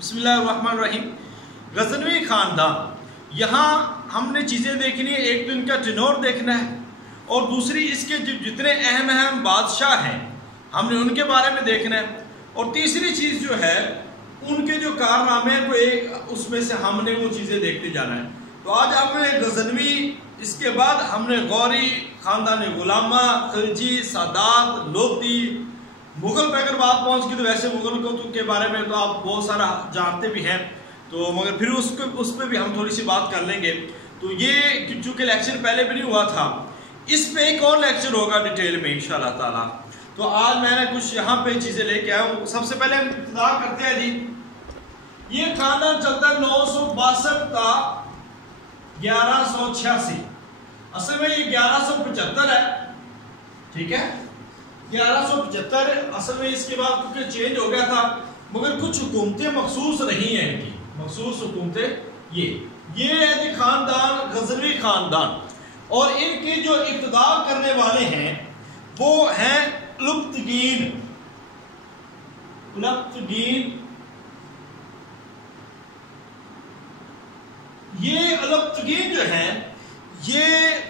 بسم اللہ الرحمن الرحیم۔ غزنوی خاندان، یہاں ہم نے چیزیں دیکھنی ہے، ایک تو ان کا ٹینور دیکھنا ہے اور دوسری اس کے جتنے اہم بادشاہ ہیں ہم نے ان کے بارے میں دیکھنا ہے، اور تیسری چیز جو ہے ان کے جو کارنامے ہیں وہ اس میں سے ہم نے وہ چیزیں دیکھتے جانا ہے۔ تو آج ہم نے غزنوی، اس کے بعد ہم نے غوری، خاندان غلامہ، خلجی، سادات، لودھی، مغل پہ اگر بات پہنچ گئی تو ویسے مغل کے بارے میں تو آپ بہت سارا جانتے بھی ہیں، تو مگر پھر اس پہ بھی ہم تھوڑی سی بات کر لیں گے۔ تو یہ چونکہ لیکچر پہلے بھی نہیں ہوا تھا، اس پہ ایک اور لیکچر ہوگا ڈیٹیل میں انشاءاللہ تعالی۔ تو آج میں نے کچھ یہاں پہ چیزیں لے کے آیا ہوں۔ سب سے پہلے ہم ابتدا کرتے ہیں جی، یہ خاندان چلتا ہے 962 تا 1186، اصل میں یہ 1175 ہے، ٹھیک ہے 1175 اصل میں، اس کے بعد کیونکہ چینج ہو گیا تھا، مگر کچھ حکومتیں مخصوص نہیں ہیں، ان کی مخصوص حکومتیں یہ ہے جی خاندان غزنوی خاندان، اور ان کی جو ابتدا کرنے والے ہیں وہ ہیں الپتگین۔ یہ الپتگین جو ہیں یہ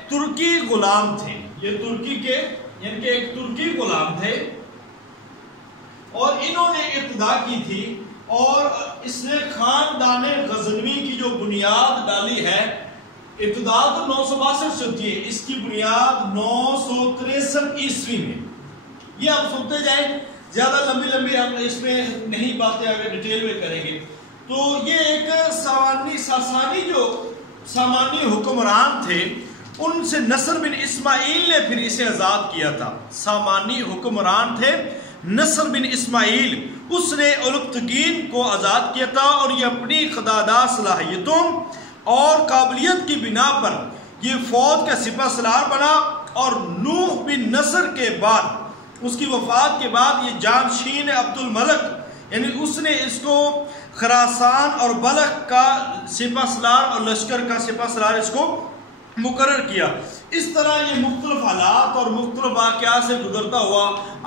ترکی غلام تھے، یہ ترکی کے یعنی کہ ایک ترکی غلام تھے، اور انہوں نے ابتدا کی تھی، اور اس نے خاندان غزنوی کی جو بنیاد ڈالی ہے، ابتدا تو 962 سے ہوتی ہے، اس کی بنیاد 963 عیسوی میں۔ یہ آپ سنتے جائیں، زیادہ لمبی ہم اس میں نہیں باتیں اگر ڈیٹیل میں کریں گے۔ تو یہ ایک سامانی حکمران تھے، ان سے نصر بن اسماعیل نے پھر اسے آزاد کیا تھا۔ سامانی حکمران تھے نصر بن اسماعیل، اس نے الپتگین کو آزاد کیا تھا، اور یہ اپنی خداداد صلاحیتوں اور قابلیت کی بنا پر یہ فوج کا سپہ سالار بنا، اور نوح بن نصر کے بعد، اس کی وفات کے بعد، یہ جانشین عبد الملک یعنی اس نے اس کو خراسان اور بلخ کا سپہ سالار اور لشکر کا سپہ سالار اس کو مقرر کیا۔ اس طرح یہ مختلف حالات اور مختلف واقعات سے گزرتا ہوا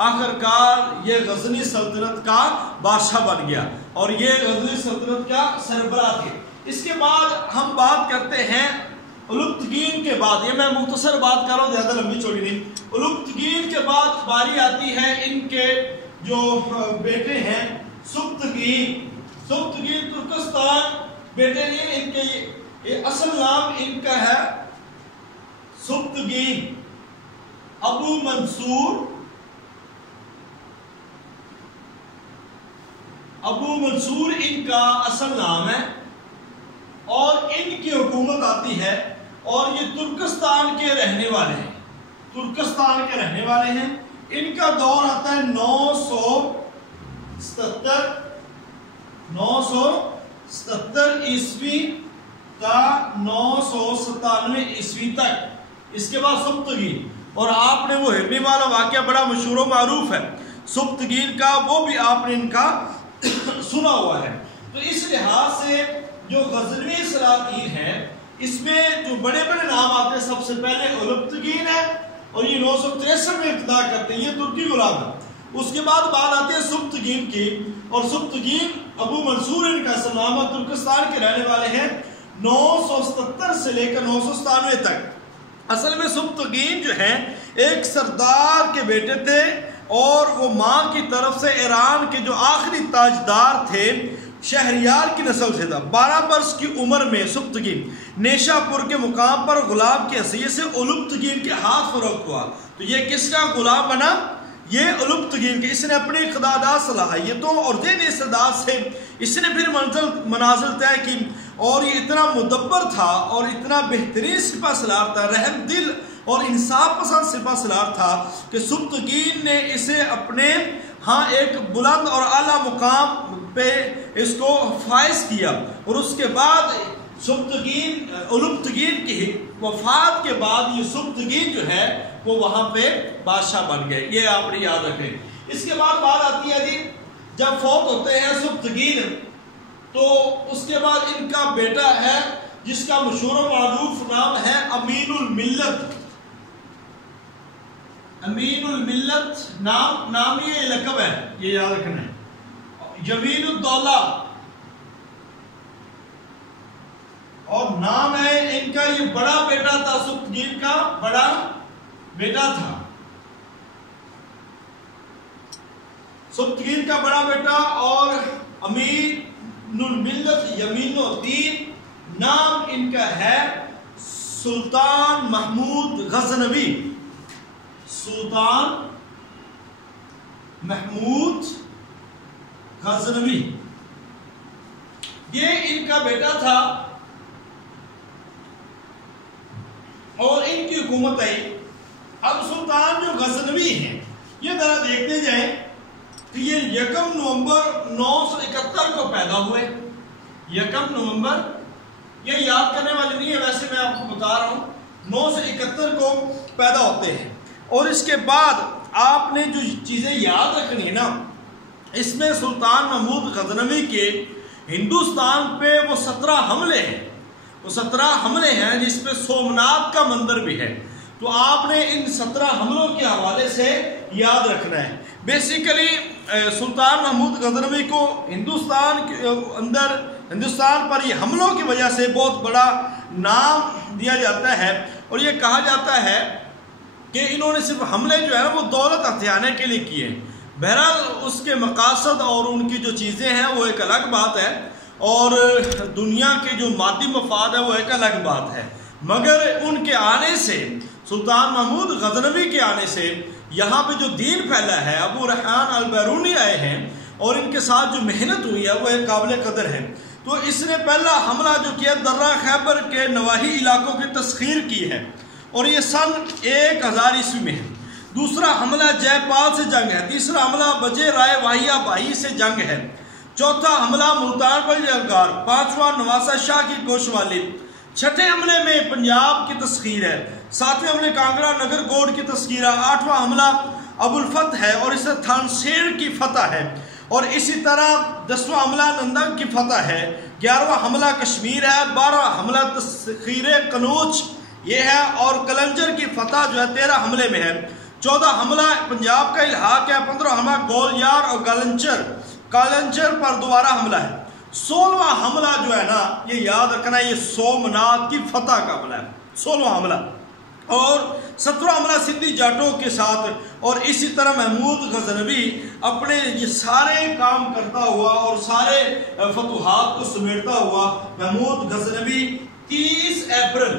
آخرکار یہ غزنی سلطنت کا بادشاہ بن گیا، اور یہ غزنی سلطنت کا سربراہ تھے۔ اس کے بعد ہم بات کرتے ہیں الپتگین کے بعد، یہ میں مختصر بات کر رہا ہوں، زیادہ لمبی چوڑی نہیں۔ الپتگین کے بعد باری آتی ہے ان کے جو بیٹے ہیں سبتگین ترکستان بیٹے نہیں، ان کے اصل نام ان کا ہے سبتگین ابو منصور ان کا اصل نام ہے، اور ان کی حکومت آتی ہے، اور یہ ترکستان کے رہنے والے ہیں۔ ان کا دور آتا ہے 977 عیسوی تا 997 عیسوی تک۔ اس کے بعد سبتگین، اور آپ نے وہ ہرنی والا واقعہ بڑا مشہور و معروف ہے سبتگین کا، وہ بھی آپ نے ان کا سنا ہوا ہے۔ تو اس لحاظ سے جو غزنوی سلاطین ہے، اس میں جو بڑے نام آتے ہیں، سب سے پہلے الپتگین ہے، اور یہ 963 میں ابتدا کرتے ہیں، یہ ترکی غلام ہے۔ اس کے بعد بات آتی ہے سبتگین کی، اور سبتگین ابو منصور ان کا اصل نام ہے، ترکستان کے رہنے والے ہیں، 977 سے لے کر 997 تک۔ اصل میں سبتگین جو ہیں ایک سردار کے بیٹے تھے، اور وہ ماں کی طرف سے ایران کے جو آخری تاجدار تھے شہریار کی نسل سے تھا۔ 12 برس کی عمر میں سبتگین نیشا پور کے مقام پر غلام کی حیثیت سے الپتگین کے ہاتھ فروخت ہوا۔ تو یہ کس کا غلام بنا؟ یہ الپتگین کے۔ اس نے اپنی خداداد صلاحیتوں اور ذہنی استعداد سے اس نے پھر منازل طے کی، اور یہ اتنا مدبر تھا اور اتنا بہترین سپہ سالار تھا، رحم دل اور انصاف پسند سپہ سالار تھا، کہ سبتگین نے اسے اپنے ایک بلند اور اعلیٰ مقام پہ اس کو فائز کیا، اور اس کے بعد الپتگین کی وفات کے بعد یہ سبتگین جو ہے وہ وہاں پہ بادشاہ بن گئے، یہ آپ نے یاد رکھیں۔ اس کے بعد بات آتی ہے جی، جب فوت ہوتے ہیں سبتگین، تو اس کے بعد ان کا بیٹا ہے جس کا مشہور و معروف نام ہے امین الملت، نام یہ لقب ہے، یہ یاد رکھنا ہے۔ یمین الدولہ اور نام ہے ان کا، یہ بڑا بیٹا تھا سبتگیر کا، بڑا بیٹا تھا سبتگیر کا بڑا بیٹا، اور امیر الملت یمین الدین، نام ان کا ہے سلطان محمود غزنوی، سلطان محمود غزنوی، یہ ان کا بیٹا تھا، اور ان کی حکومت آئی۔ اب سلطان جو غزنوی ہیں یہ ذرا دیکھتے جائیں کہ یہ 1 نومبر 971 کو پیدا ہوئے۔ 1 نومبر، یہ یاد کرنے والی نہیں ہے، ویسے میں آپ کو بتا رہا ہوں، 971 کو پیدا ہوتے ہیں۔ اور اس کے بعد آپ نے جو چیزیں یاد رکھنی ہے نا، اس میں سلطان محمود غزنوی کے ہندوستان پہ وہ 17 حملے ہیں، وہ 17 حملے ہیں جس پہ سومنات کا مندر بھی ہے، تو آپ نے ان 17 حملوں کے حوالے سے یاد رکھنا ہے۔ بیسیکلی سلطان محمود غزنوی کو ہندوستان کے اندر، ہندوستان پر یہ حملوں کی وجہ سے بہت بڑا نام دیا جاتا ہے، اور یہ کہا جاتا ہے کہ انہوں نے صرف حملے جو ہے نا وہ دولت ہتھیانے کے لیے کیے ہیں۔ بہرحال اس کے مقاصد اور ان کی جو چیزیں ہیں وہ ایک الگ بات ہے، اور دنیا کے جو مادی مفاد ہے وہ ایک الگ بات ہے، مگر ان کے آنے سے، سلطان محمود غزنوی کے آنے سے یہاں پہ جو دین پھیلا ہے، ابو ریحان البیرونی آئے ہیں، اور ان کے ساتھ جو محنت ہوئی ہے وہ ایک قابل قدر ہے۔ تو اس نے پہلا حملہ جو کیا درہ خیبر کے نواحی علاقوں کی تسخیر کی ہے، اور یہ سن 1000 عیسوی میں ہے۔ دوسرا حملہ جے پال سے جنگ ہے، تیسرا حملہ بجے رائے واہیا بھائی سے جنگ ہے، چوتھا حملہ ملتان پر جلگار، پانچواں نواسہ شاہ کی گوشوالی، چھٹے حملے میں پنجاب کی تسخیر ہے، ساتویں حملے کانگڑا نگر گوڑ کی تسخیر ہے، آٹھواں حملہ ابو الفتح ہے، اور اس سے تھانسیر کی فتح ہے، اور اسی طرح 10واں حملہ نندنگ کی فتح ہے، 11واں حملہ کشمیر ہے، 12واں حملہ تسخیر قنوج یہ ہے، اور کلنجر کی فتح جو ہے 13 حملے میں ہے، 14 حملہ پنجاب کا الحاق ہے، 15 حملہ گولیار اور کالنجر پر دوبارہ حملہ ہے، 16واں حملہ جو ہے نا یہ یاد رکھنا ہے، یہ سومنات کی فتح کا حملہ ہے، 16واں حملہ، اور 17واں حملہ سندھی جاٹوں کے ساتھ، اور اسی طرح محمود غزنوی اپنے یہ سارے کام کرتا ہوا اور سارے فتوحات کو سمیٹتا ہوا، محمود غزنوی 30 اپریل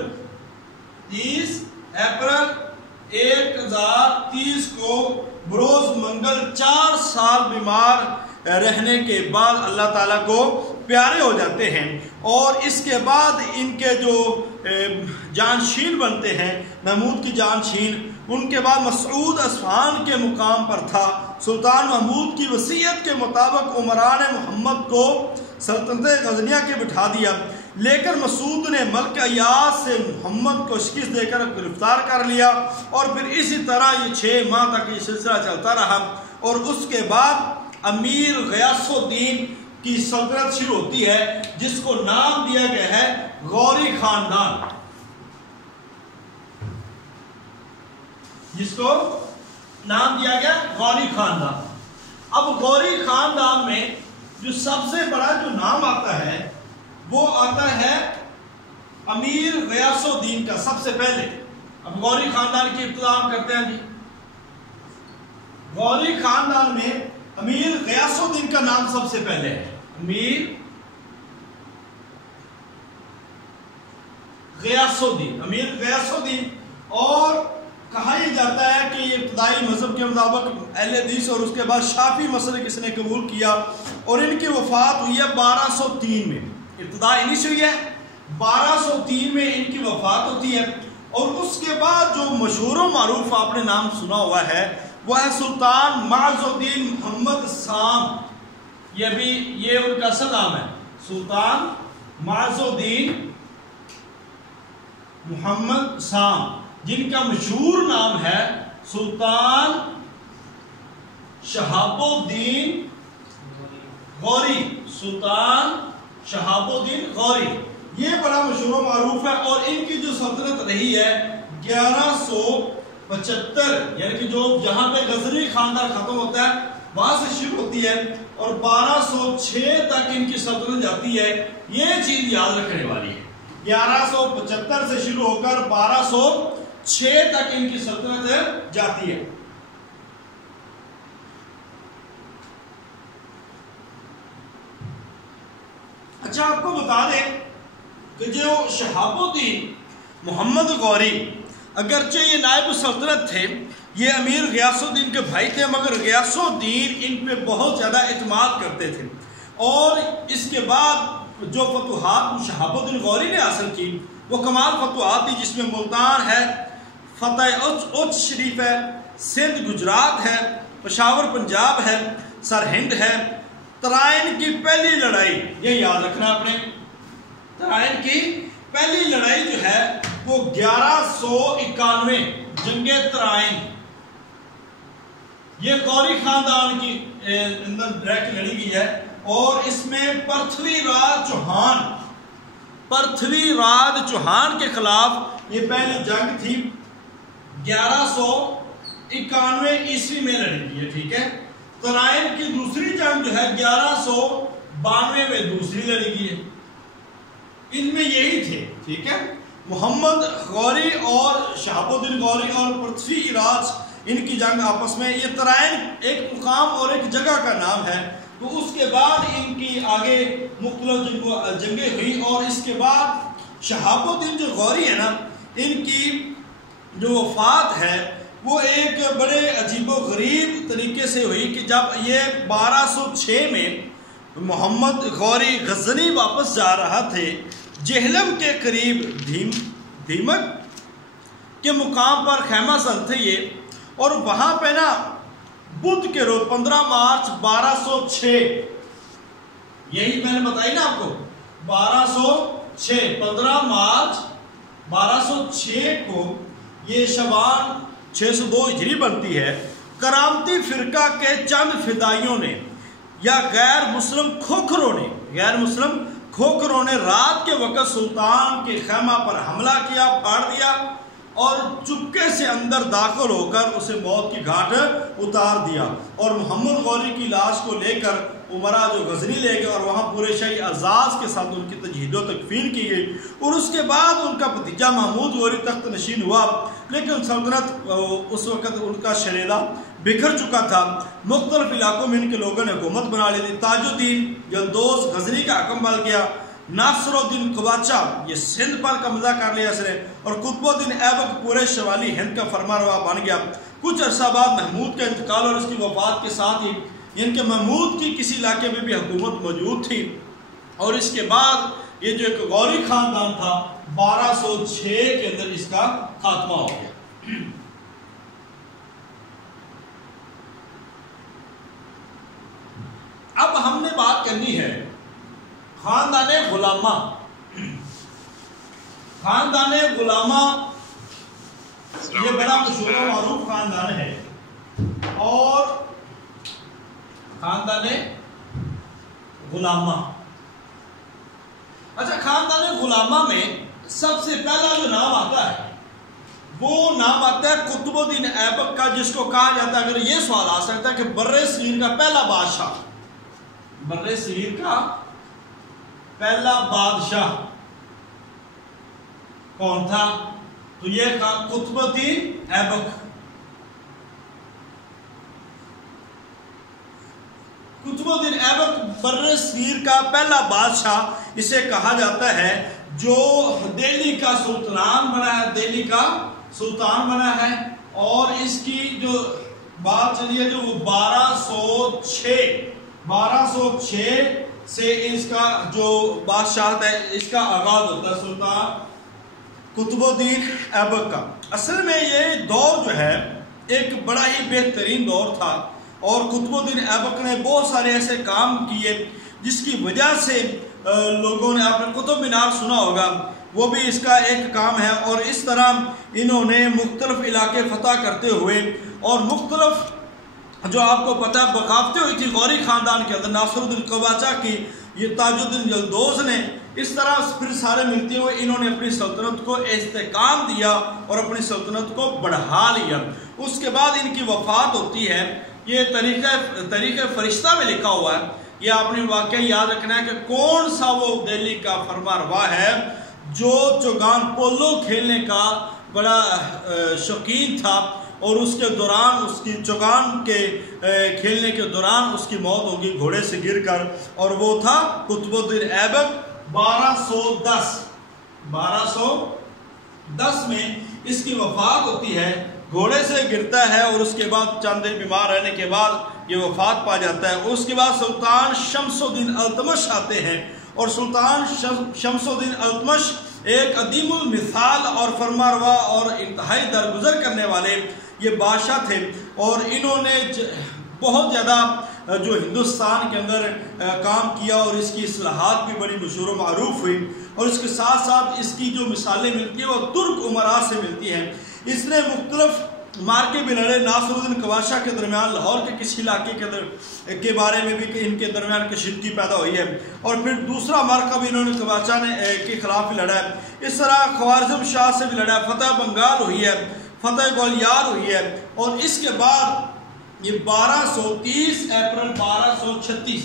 1030 کو بروز منگل 4 سال بیمار رہنے کے بعد اللہ تعالیٰ کو پیارے ہو جاتے ہیں، اور اس کے بعد ان کے جو جانشین بنتے ہیں، محمود کی جانشین، ان کے بعد مسعود اصفہان کے مقام پر تھا۔ سلطان محمود کی وصیت کے مطابق عمران محمد کو سلطنت غزنیہ کے بٹھا دیا، لیکن مسعود نے ملک ایاز سے محمد کو شکست دے کر گرفتار کر لیا، اور پھر اسی طرح یہ 6 ماہ تک یہ سلسلہ چلتا رہا، اور اس کے بعد امیر غیاث الدین کی سلطنت شروع ہوتی ہے، جس کو نام دیا گیا ہے غوری خاندان، جس کو نام دیا گیا غوری خاندان۔ اب غوری خاندان میں جو سب سے بڑا جو نام آتا ہے وہ آتا ہے امیر غیاث الدین کا سب سے پہلے۔ اب غوری خاندان کی ابتدا ہم کرتے ہیں جی، غوری خاندان میں امیر غیاث الدین کا نام سب سے پہلے ہے، امیر غیاث الدین، امیر غیاث الدین، اور کہا یہ جاتا ہے کہ یہ ابتدائی مذہب کے مطابق اہل حدیث اور اس کے بعد شافعی مسلک اس نے قبول کیا، اور ان کی وفات ہوئی ہے 1203 میں، ابتدا انہی سے ہوئی ہے، 1203 میں ان کی وفات ہوتی ہے۔ اور اس کے بعد جو مشہور و معروف آپ نے نام سنا ہوا ہے وہ ہے سلطان معز الدین محمد سام، یہ ان کا اصل نام ہے، سلطان معز الدین محمد سام، جن کا مشہور نام ہے سلطان شہاب الدین غوری، سلطان شہاب الدین غوری، یہ بڑا مشہور و معروف ہے۔ اور ان کی جو سلطنت رہی ہے 1175، یعنی کہ جو جہاں پہ غزنوی خاندان ختم ہوتا ہے وہاں سے شروع ہوتی ہے، اور 1206 تک ان کی سلطنت جاتی ہے۔ یہ چیز یاد رکھنے والی ہے، 1175 سے شروع ہو کر 1206 تک ان کی سلطنت جاتی ہے۔ اچھا آپ کو بتا دیں کہ جو شہاب الدین محمد غوری اگرچہ یہ نائب سلطنت تھے، یہ امیر غیاث الدین کے بھائی تھے، مگر غیاث الدین ان پہ بہت زیادہ اعتماد کرتے تھے، اور اس کے بعد جو فتوحات شہاب الدین غوری نے حاصل کی وہ کمال فتوحات تھی، جس میں ملتان ہے، فتح اچ شریف ہے، سندھ گجرات ہے، پشاور پنجاب ہے، سرہند ہے۔ ترائن کی پہلی لڑائی، یہ یاد رکھنا آپ نے، ترائن کی پہلی لڑائی جو ہے وہ 1191 جنگ ترائن، یہ غوری خاندان کی اندر ڈائریکٹ لڑی گئی ہے، اور اس میں پرتھوی راج چوہان کے خلاف یہ پہلی جنگ تھی، 1191 عیسوی میں لڑی گئی ہے، ٹھیک ہے۔ ترائن کی دوسری جنگ جو ہے 1192 میں دوسری لڑی گئی ہے، ان میں یہی تھے، ٹھیک ہے۔ محمد غوری اور شہاب الدین غوری اور پرتھوی راج ان کی جنگ آپس میں، یہ ترائن ایک مقام اور ایک جگہ کا نام ہے، تو اس کے بعد ان کی آگے مختلف جنگیں ہوئی، اور اس کے بعد شہاب الدین جو غوری ہے نا، ان کی جو وفات ہے وہ ایک بڑے عجیب و غریب طریقے سے ہوئی کہ جب یہ 1206 میں محمد غوری غزنی واپس جا رہا تھے، جہلم کے قریب دھیمک کے مقام پر خیمہ زن تھے یہ، اور وہاں پہ نا بدھ کے روز 15 مارچ 1206، یہی میں نے بتائی نا آپ کو، 1206 15 مارچ 1206 کو یہ شعبان 602 ہجری بنتی ہے، کرامتی فرقہ کے چند فدائیوں نے یا غیر مسلم کھوکھروں نے رات کے وقت سلطان کے خیمہ پر حملہ کیا، پھاڑ دیا، اور چپکے سے اندر داخل ہو کر اسے موت کی گھاٹ اتار دیا، اور محمد غوری کی لاش کو لے کر عمرہ جو غزنی لے گئے، اور وہاں پورے شاہی اعزاز کے ساتھ ان کی تجہید و تکفین کی گئی، اور اس کے بعد ان کا بھتیجا محمود غوری تخت نشین ہوا، لیکن سلطنت اس وقت ان کا شریلا بکھر چکا تھا، مختلف علاقوں میں ان کے لوگوں نے حکومت بنا لی تھی۔ تاج الدین جلدوز غزنی کا حکم بن گیا، ناصر الدین قواچہ یہ سندھ پر قبضہ کر لیا اس نے، اور قطب الدین ایبک پورے شمالی ہند کا فرما روا بن گیا۔ کچھ عرصہ بعد محمود کا انتقال اور اس کی وفات کے ساتھ ہی ان کے محمود کی کسی علاقے میں بھی حکومت موجود تھی، اور اس کے بعد یہ جو ایک غوری خاندان تھا 1206 کے اندر اس کا خاتمہ ہو گیا۔ اب ہم نے بات کرنی ہے خاندان غلامہ۔ خاندان غلامہ یہ بڑا مشہور و معروف خاندان ہے، اور خاندان غلامہ، اچھا خاندان غلامہ میں سب سے پہلا جو نام آتا ہے وہ نام آتا ہے قطب الدین ایبک کا، جس کو کہا جاتا ہے، اگر یہ سوال آ سکتا ہے کہ برِ صغیر کا پہلا بادشاہ، برِ صغیر کا پہلا بادشاہ کون تھا، تو یہ قطب الدین ایبک۔ قطب الدین ایبک برِ صغیر کا پہلا بادشاہ اسے کہا جاتا ہے، جو دہلی کا سلطان بنا ہے، دہلی کا سلطان بنا ہے، اور اس کی جو بات چلی ہے جو وہ 1206 سے اس کا جو بادشاہت ہے اس کا آغاز ہوتا ہے، سلطان قطب الدین ایبک کا۔ اصل میں یہ دور جو ہے ایک بڑا ہی بہترین دور تھا، اور قطب الدین ایبک نے بہت سارے ایسے کام کیے جس کی وجہ سے لوگوں نے، آپ نے قطب مینار سنا ہوگا، وہ بھی اس کا ایک کام ہے، اور اس طرح انہوں نے مختلف علاقے فتح کرتے ہوئے، اور مختلف جو آپ کو پتہ بغاوتیں ہوئی تھی غوری خاندان کے اندر، ناصر الدین قواچہ کی، یہ تاج الدین جلدوز نے، اس طرح پھر سارے ملتے ہوئے انہوں نے اپنی سلطنت کو استحکام دیا اور اپنی سلطنت کو بڑھا لیا۔ اس کے بعد ان کی وفات ہوتی ہے، یہ تاریخ فرشتہ میں لکھا ہوا ہے، یہ آپ نے واقعہ یاد رکھنا ہے کہ کون سا وہ دہلی کا فرما روا ہے جو چوگان پولو کھیلنے کا بڑا شوقین تھا، اور اس کے دوران اس کی چوگان کے کھیلنے کے دوران اس کی موت ہوگی گھوڑے سے گر کر، اور وہ تھا قطب الدین ایبک۔ 1210 میں اس کی وفات ہوتی ہے، گھوڑے سے گرتا ہے، اور اس کے بعد چند دن بیمار رہنے کے بعد یہ وفات پا جاتا ہے۔ اس کے بعد سلطان شمس الدین التمش آتے ہیں، اور سلطان شمس الدین التمش ایک عدیم المثال اور فرمانروا اور انتہائی درگزر کرنے والے یہ بادشاہ تھے، اور انہوں نے بہت زیادہ جو ہندوستان کے اندر کام کیا، اور اس کی اصلاحات بھی بڑی مشہور و معروف ہوئی، اور اس کے ساتھ ساتھ اس کی جو مثالیں ملتی ہیں وہ ترک امراء سے ملتی ہیں۔ اس نے مختلف مارکے بھی لڑے، ناصر الدین کواشا کے درمیان لاہور کے کسی علاقے کے بارے میں بھی کہ ان کے درمیان کشیدگی پیدا ہوئی ہے، اور پھر دوسرا مارکہ بھی انہوں نے کواشا کے خلاف بھی لڑا ہے۔ اس طرح خوارزم شاہ سے بھی لڑا ہے، فتح بنگال ہوئی ہے، فتح گولیار ہوئی ہے، اور اس کے بعد یہ 1230 اپریل 1236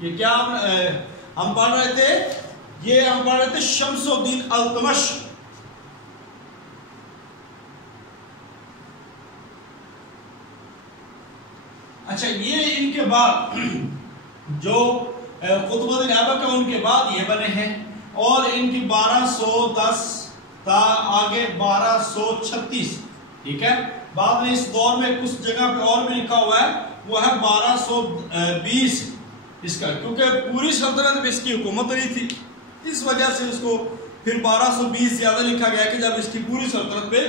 یہ کیا ہم پڑھ رہے تھے؟ یہ ہم پڑھ رہے تھے شمس الدین التمش۔ اچھا، یہ ان کے بعد جو قطب الدین ایبک ہے ان کے بعد یہ بنے ہیں، اور ان کی 1210 تا آگے 1236، ٹھیک ہے۔ بعد میں اس دور میں کچھ جگہ پہ اور بھی لکھا ہوا ہے، وہ ہے 1220 اس کا، کیونکہ پوری سلطنت پہ اس کی حکومت نہیں تھی، اس وجہ سے اس کو پھر 1220 زیادہ لکھا گیا کہ جب اس کی پوری سلطنت پہ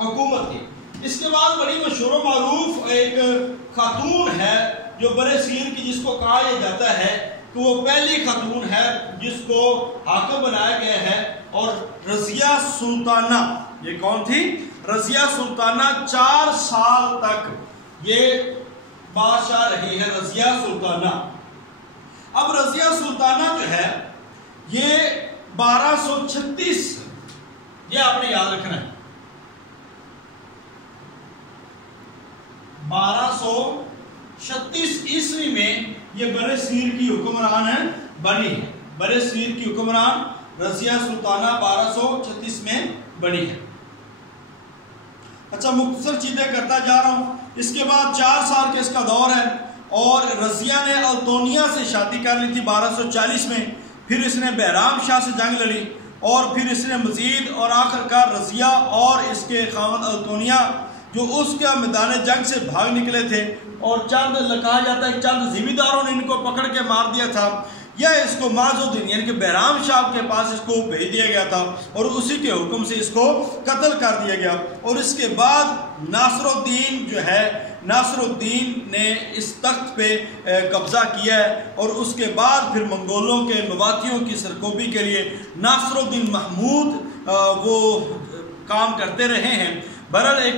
حکومت تھی۔ اس کے بعد بڑی مشہور و معروف ایک خاتون ہے جو برے صغیر کی، جس کو کہا یہ جاتا ہے کہ وہ پہلی خاتون ہے جس کو حاکم بنایا گیا ہے، اور رضیہ سلطانہ۔ یہ کون تھی؟ رضیہ سلطانہ 4 سال تک یہ بادشاہ رہی ہے، رضیہ سلطانہ۔ اب رضیہ سلطانہ جو ہے یہ 1236، یہ آپ نے یاد رکھنا ہے، 1236 عیسوی میں یہ برے صغیر کی حکمران بنی ہے۔ برے صغیر کی حکمران رضیہ سلطانہ 1236 میں بنی ہے۔ اچھا، مختصر چیزیں کرتا جا رہا ہوں۔ اس کے بعد 4 سال کے اس کا دور ہے، اور رضیہ نے التونیا سے شادی کر لی تھی 1240 میں، پھر اس نے بہرام شاہ سے جنگ لڑی، اور پھر اس نے مزید، اور آخر کار رضیہ اور اس کے خاوند التونیا جو اس کا میدان جنگ سے بھاگ نکلے تھے، اور چند کہا جاتا ہے چند زمینداروں نے ان کو پکڑ کے مار دیا تھا، یا اس کو معز الدین یعنی کہ بہرام شاہ کے پاس اس کو بھیج دیا گیا تھا، اور اسی کے حکم سے اس کو قتل کر دیا گیا۔ اور اس کے بعد ناصر الدین جو ہے، ناصر الدین نے اس تخت پہ قبضہ کیا ہے، اور اس کے بعد پھر منگولوں کے مواتیوں کی سرکوبی کے لیے ناصر الدین محمود وہ کام کرتے رہے ہیں۔ بہرحال ایک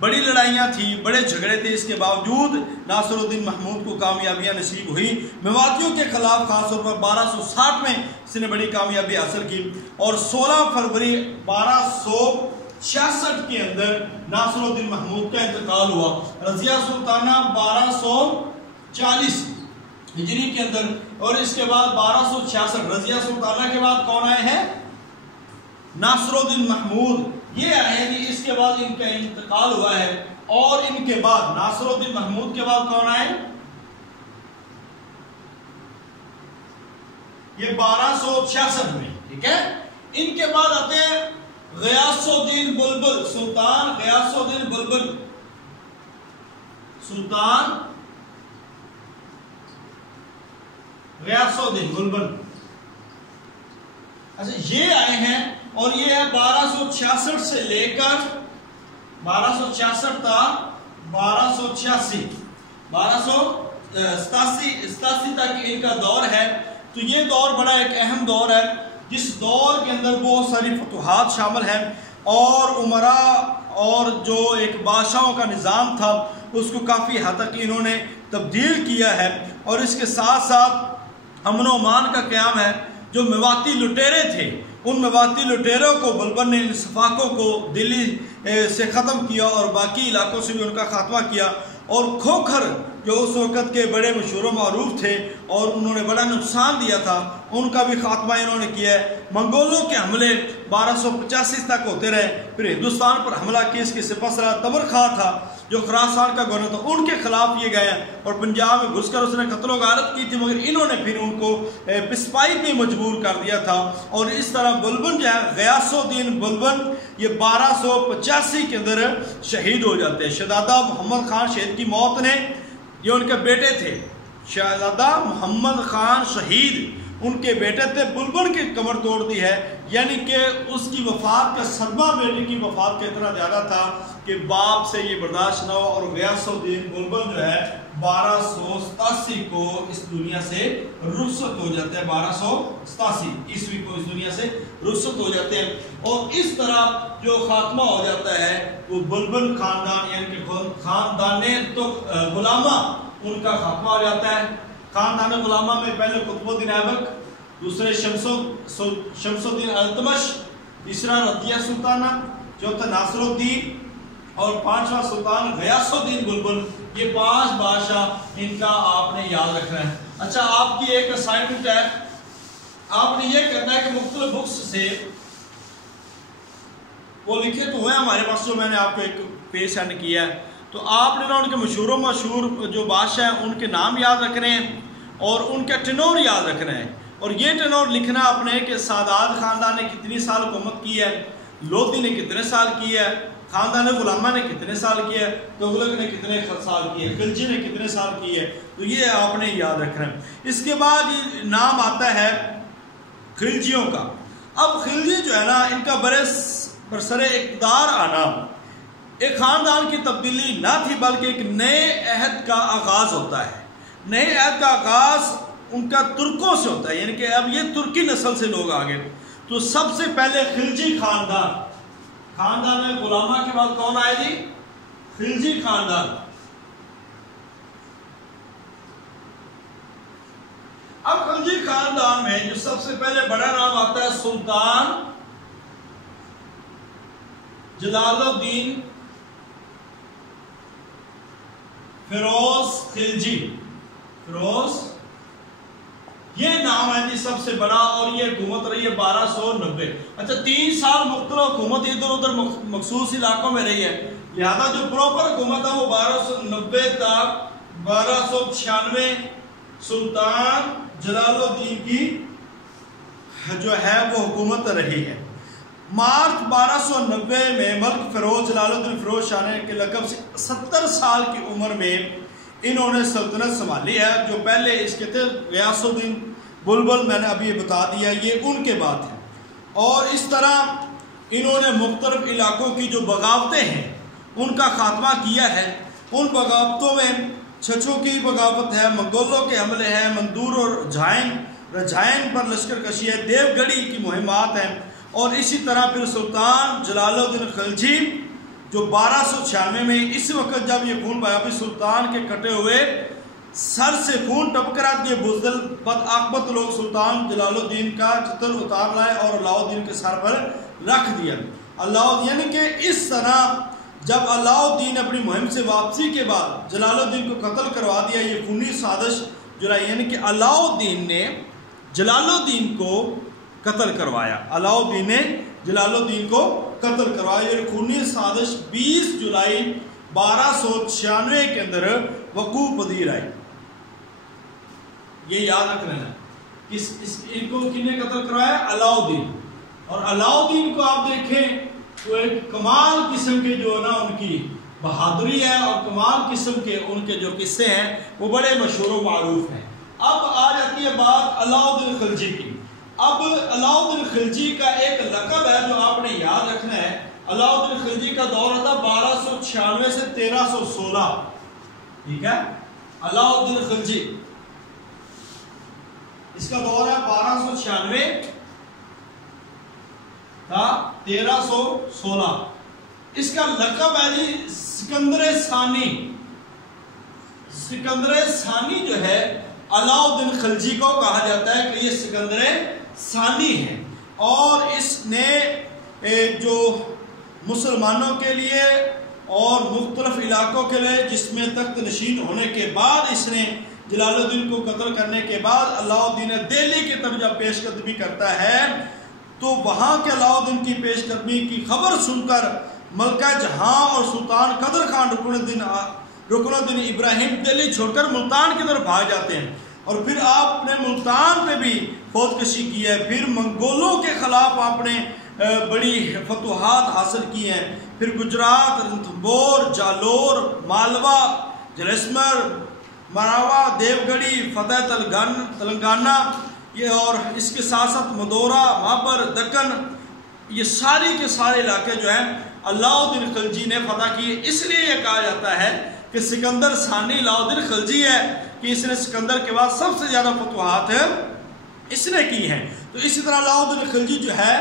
بڑی لڑائیاں تھیں، بڑے جھگڑے تھے، اس کے باوجود ناصر الدین محمود کو کامیابیاں نصیب ہوئی مواتیوں کے خلاف، خاص طور پر 1260 میں اس نے بڑی کامیابی حاصل کی، اور 16 فروری 1266 کے اندر ناصر الدین محمود کا انتقال ہوا۔ رضیہ سلطانہ 1240 ہجری کے اندر، اور اس کے بعد 1266 رضیہ سلطانہ کے بعد کون آئے ہیں؟ ناصر الدین محمود، یہ آئے ہیں، اس کے بعد ان کا انتقال ہوا ہے، اور ان کے بعد ناصر الدین محمود کے بعد کون آئے؟ یہ 1266 میں، ٹھیک ہے۔ ان کے بعد آتے ہیں غیاث الدین بلبل، سلطان غیاث الدین بلبل، سلطان غیاث الدین بلبل۔ اچھا، یہ آئے ہیں، اور یہ ہے 1266 سے لے کر 1266 تا 1286 1287 تک ان کا دور ہے۔ تو یہ دور بڑا ایک اہم دور ہے، جس دور کے اندر بہت ساری فتوحات شامل ہیں، اور عمراء اور جو ایک بادشاہوں کا نظام تھا اس کو کافی حد تک انہوں نے تبدیل کیا ہے، اور اس کے ساتھ ساتھ امن و امان کا قیام ہے۔ جو میواتی لٹیرے تھے، ان میواتی لٹیروں کو بلبل نے، ان صفاقوں کو دلی سے ختم کیا، اور باقی علاقوں سے بھی ان کا خاتمہ کیا، اور کھوکھر جو اس وقت کے بڑے مشہور و معروف تھے اور انہوں نے بڑا نقصان دیا تھا، ان کا بھی خاتمہ انہوں نے کیا ہے۔ منگولوں کے حملے 1285 تک ہوتے رہے، پھر ہندوستان پر حملہ کیا، اس کے سپہ سالار تمر خان تھا جو خراسان کا گورنر تھا، ان کے خلاف یہ گئے اور پنجاب میں گھس کر اس نے قتل و غارت کی تھی، مگر انہوں نے پھر ان کو پسپائی پہ مجبور کر دیا تھا، اور اس طرح بلبن جو ہے غیاث الدین بلبن یہ 1285 کے اندر شہید ہو جاتے ہیں۔ شہزادہ محمد خان شہید کی موت نے، یہ ان کے بیٹے تھے، شہزادہ محمد خان شہید ان کے بیٹے تھے، بلبن کی کمر توڑ دی ہے، یعنی کہ اس کی وفات کا صدمہ بیٹے کی وفات کا اتنا زیادہ تھا کہ باپ سے یہ برداشت نہ ہو، اور غیاث الدین بلبن جو ہے 1287 کو اس دنیا سے رخصت ہو جاتے ہیں، 1287 عیسوی کو اس دنیا سے رخصت ہو جاتے ہیں۔ اور اس طرح جو خاتمہ ہو جاتا ہے وہ بلبن خاندان یعنی کہ خاندان تو غلامہ ان کا خاتمہ ہو جاتا ہے۔ خاندان غلامہ میں پہلے قطب الدین ایبک، دوسرے شمس الدین التمش، تیسرا رضیہ سلطانہ، چوتھا ناصر الدین اور پانچواں سلطان غیاث الدین بلبن، یہ 5 بادشاہ ان کا آپ نے یاد رکھنا ہے۔ اچھا، آپ کی ایک اسائنمنٹ ہے، آپ نے یہ کرنا ہے کہ مختلف بکس سے وہ لکھے تو ہوئے ہمارے پاس، جو میں نے آپ کو ایک پیج سینڈ کیا ہے، تو آپ نے نا ان کے مشہور جو بادشاہ ہیں ان کے نام یاد رکھنے ہیں اور ان کا ٹینور یاد رکھنا ہے، اور یہ ٹینور لکھنا اپنے کہ سادات خاندان نے کتنی سال حکومت کی ہے، لودھی نے کتنے سال کی ہے، خاندان غلامہ نے کتنے سال کیا ہے، تغلق نے کتنے سال کی ہے، خلجی نے کتنے سال کی ہے، تو یہ آپ نے یاد رکھنا ہے۔ اس کے بعد یہ نام آتا ہے خلجیوں کا۔ اب خلجی جو ہے نا، ان کا برسر اقتدار آنا ایک خاندان کی تبدیلی نہ تھی، بلکہ ایک نئے عہد کا آغاز ہوتا ہے۔ نئے عہد کا آغاز ان کا ترکوں سے ہوتا ہے، یعنی کہ اب یہ ترکی نسل سے لوگ آگے، تو سب سے پہلے خلجی خاندان غلامہ کے بعد کون آئے جی؟ خلجی خاندان۔ اب خلجی خاندان میں جو سب سے پہلے بڑا نام آتا ہے سلطان جلال الدین فیروز خلجی۔ فیروز یہ نام ہے جی سب سے بڑا، اور یہ حکومت رہی ہے 1290۔ اچھا، 3 سال مختلف حکومت ادھر ادھر مخصوص علاقوں میں رہی ہے، لہذا جو پراپر حکومت ہے وہ 1290 تک 1296 سلطان جلال الدین کی جو ہے وہ حکومت رہی ہے۔ مارچ 1290 میں ملک فیروز جلال الدین فیروز شاہ کے لقب سے 70 سال کی عمر میں انہوں نے سلطنت سنبھالی ہے۔ جو پہلے اس کے تھے غیاث الدین بلبن، میں نے ابھی یہ بتا دیا، یہ ان کے بعد ہے۔ اور اس طرح انہوں نے مختلف علاقوں کی جو بغاوتیں ہیں ان کا خاتمہ کیا ہے۔ ان بغاوتوں میں چھچھوں کی بغاوت ہے، منگولوں کے حملے ہیں، مندور اور رجائن پر لشکر کشی ہے، دیو گڑھی کی مہمات ہیں، اور اسی طرح پھر سلطان جلال الدین خلجی جو 1296 میں اس وقت جب یہ خون بہا، پھر سلطان کے کٹے ہوئے سر سے خون ٹپک رہا، یہ بزدل بدعاقبت لوگ سلطان جلال الدین کا چتر اتار لائے اور علاؤ الدین کے سر پر رکھ دیا۔ یعنی کہ اس طرح جب علاؤ الدین اپنی مہم سے واپسی کے بعد جلال الدین کو قتل کروا دیا، یہ خونی سازش جرائی، یعنی کہ علاؤ الدین نے جلال الدین کو قتل کروایا، علاؤ الدین نے جلال الدین کو قتل کروایا۔ یہ خونی سازش 20 جولائی 1296 کے اندر وقوع پذیر آئی۔ یہ یاد رکھنا ہے، ان کو کن نے قتل کروایا؟ علاؤ الدین۔ اور علاؤ الدین کو آپ دیکھیں تو ایک کمال قسم کے جو نا ان کی بہادری ہے، اور کمال قسم کے ان کے جو قصے ہیں وہ بڑے مشہور و معروف ہیں۔ اب آ جاتی ہے بات علاؤ الدین خلجی کی۔ اب علاؤ الدین خلجی کا ایک لقب ہے جو آپ نے یاد رکھنا ہے۔ علاؤ الدین خلجی کا دور تھا 1296 سے 1316، ٹھیک ہے؟ علاؤ الدین خلجی اس کا دور ہے 1296 تا 1316۔ اس کا لقب ہے جی سکندر ثانی۔ سکندر ثانی جو ہے علاؤ الدین خلجی کو کہا جاتا ہے کہ یہ سکندر ثانی ہے، اور اس نے جو مسلمانوں کے لیے اور مختلف علاقوں کے لیے، جس میں تخت نشین ہونے کے بعد اس نے جلال الدین کو قتل کرنے کے بعد علاء الدین دہلی کی طرف جب پیش قدمی کرتا ہے تو وہاں کے علاء الدین کی پیش قدمی کی خبر سن کر ملکہ جہاں اور سلطان قدر خان رکن الدین ابراہیم دہلی چھوڑ کر ملتان کی طرف بھاگ جاتے ہیں، اور پھر آپ نے ملتان پہ بھی فوج کشی کی ہے، پھر منگولوں کے خلاف آپ نے بڑی فتوحات حاصل کی ہیں، پھر گجرات، رنتھمبور، جالور، مالوا، جلیسمر، مراوا، دیوگڑی، فتح تلنگانہ، یہ اور اس کے ساتھ ساتھ مدورہ، مابر، دکن، یہ ساری کے سارے علاقے جو ہیں علاء الدین خلجی نے فتح کیے۔ اس لیے یہ کہا جاتا ہے کہ سکندر ثانی علاء الدین خلجی ہے کہ اس نے سکندر کے بعد سب سے زیادہ فتوحات اس نے کی ہیں۔ تو اسی طرح علاء الدین خلجی جو ہے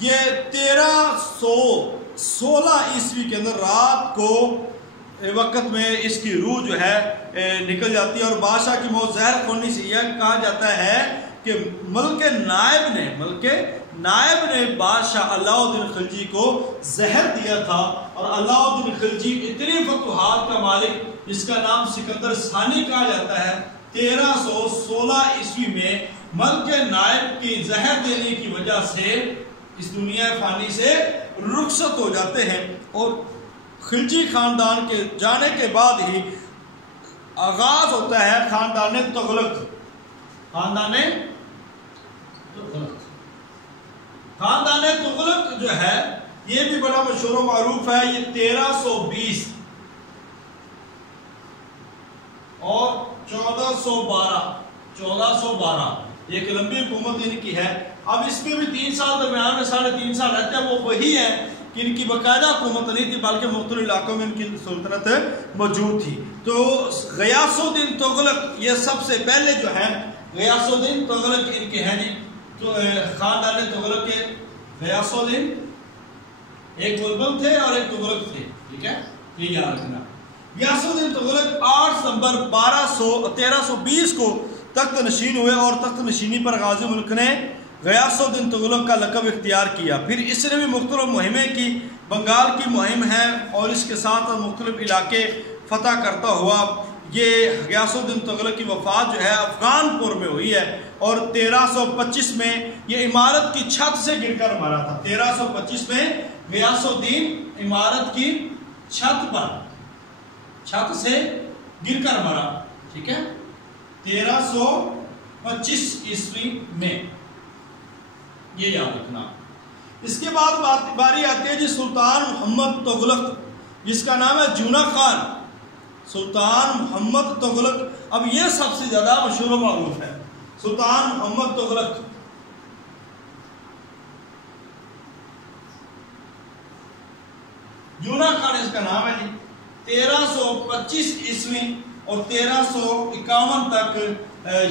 یہ 1316 عیسوی کے اندر رات کو وقت میں اس کی روح جو ہے نکل جاتی ہے، اور بادشاہ کی موت زہر خونی سے یہ کہا جاتا ہے کہ ملک نائب نے بادشاہ علاء الدین خلجی کو زہر دیا تھا، اور علاء الدین خلجی اتنی فتوحات کا مالک جس کا نام سکندر ثانی کہا جاتا ہے، 1316 عیسوی میں ملک نائب کی زہر دینے کی وجہ سے اس دنیا فانی سے رخصت ہو جاتے ہیں، اور خلجی خاندان کے جانے کے بعد ہی آغاز ہوتا ہے خاندان تغلق جو ہے یہ بھی بڑا مشہور و معروف ہے۔ یہ 1320 اور 1412 یہ ایک لمبی حکومت ان کی ہے۔ اب اس میں بھی 3 سال درمیان میں 3.5 سال رہتے ہیں، وہ وہی ہے کہ ان کی باقاعدہ حکومت نہیں تھی بلکہ مختلف علاقوں میں ان کی سلطنت موجود تھی۔ تو غیاث الدین تغلق یہ سب سے پہلے جو ہے غیاث الدین تغلق ان کے ہیں جی، تو خاندان تغلق کے غیاث الدین ایک بلبل تھے اور ایک تغلق تھے، ٹھیک ہے، یہ یاد رکھنا۔ غیاث الدین تغلق 8 ستمبر 1320 کو تخت نشین ہوئے، اور تخت نشینی پر غازی ملک نے غیاث الدین تغلق کا لقب اختیار کیا۔ پھر اس نے بھی مختلف مہمیں کی، بنگال کی مہم ہے اور اس کے ساتھ مختلف علاقے فتح کرتا ہوا یہ غیاث الدین تغلق کی وفات جو ہے افغان پور میں ہوئی ہے، اور 1325 میں یہ عمارت کی چھت سے گر کر مرا تھا۔ 1325 میں غیاث الدین عمارت کی چھت سے گر کر مرا، ٹھیک ہے، 1325 عیسوی میں، یہ یاد رکھنا۔ اس کے بعد باری آتی ہے جی سلطان محمد تغلق، جس کا نام ہے جونا خان، سلطان محمد تغلق۔ اب یہ سب سے زیادہ مشہور و معروف ہے، سلطان محمد تغلق۔ جونا خان اس کا نام ہے جی، 1325 عیسوی اور 1351 تک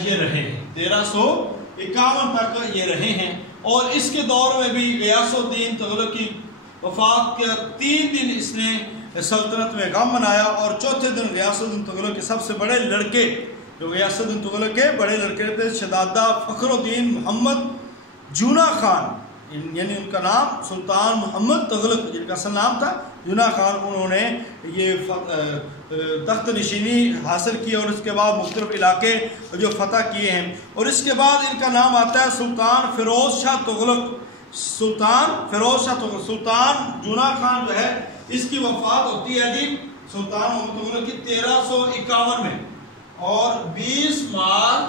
یہ رہے ہیں، 1351 تک یہ رہے ہیں، اور اس کے دور میں بھی غیاث الدین تغلق کی وفات کے 3 دن اس نے سلطنت میں غم منایا، اور چوتھے دن غیاث الدین تغلق کے سب سے بڑے لڑکے جو غیاث الدین تغلق کے بڑے لڑکے تھے شہزادہ فخر الدین محمد جونا خان، یعنی ان کا نام سلطان محمد تغلق، جن کا اصل نام تھا جونا خان، انہوں نے یہ تخت نشینی حاصل کی اور اس کے بعد مختلف علاقے جو فتح کیے ہیں، اور اس کے بعد ان کا نام آتا ہے سلطان فیروز شاہ تغلق۔ سلطان جونا خان جو ہے اس کی وفات ہوتی ہے جی سلطان محمد تغلق کی 1351 میں، اور 20 مارچ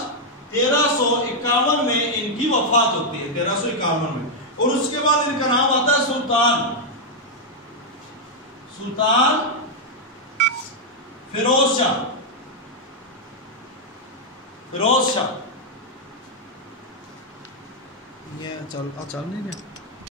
1351 میں ان کی وفات ہوتی ہے، 1351 میں، اور اس کے بعد ان کا نام آتا ہے سلطان فیروز شاہ۔ یہ چل نہیں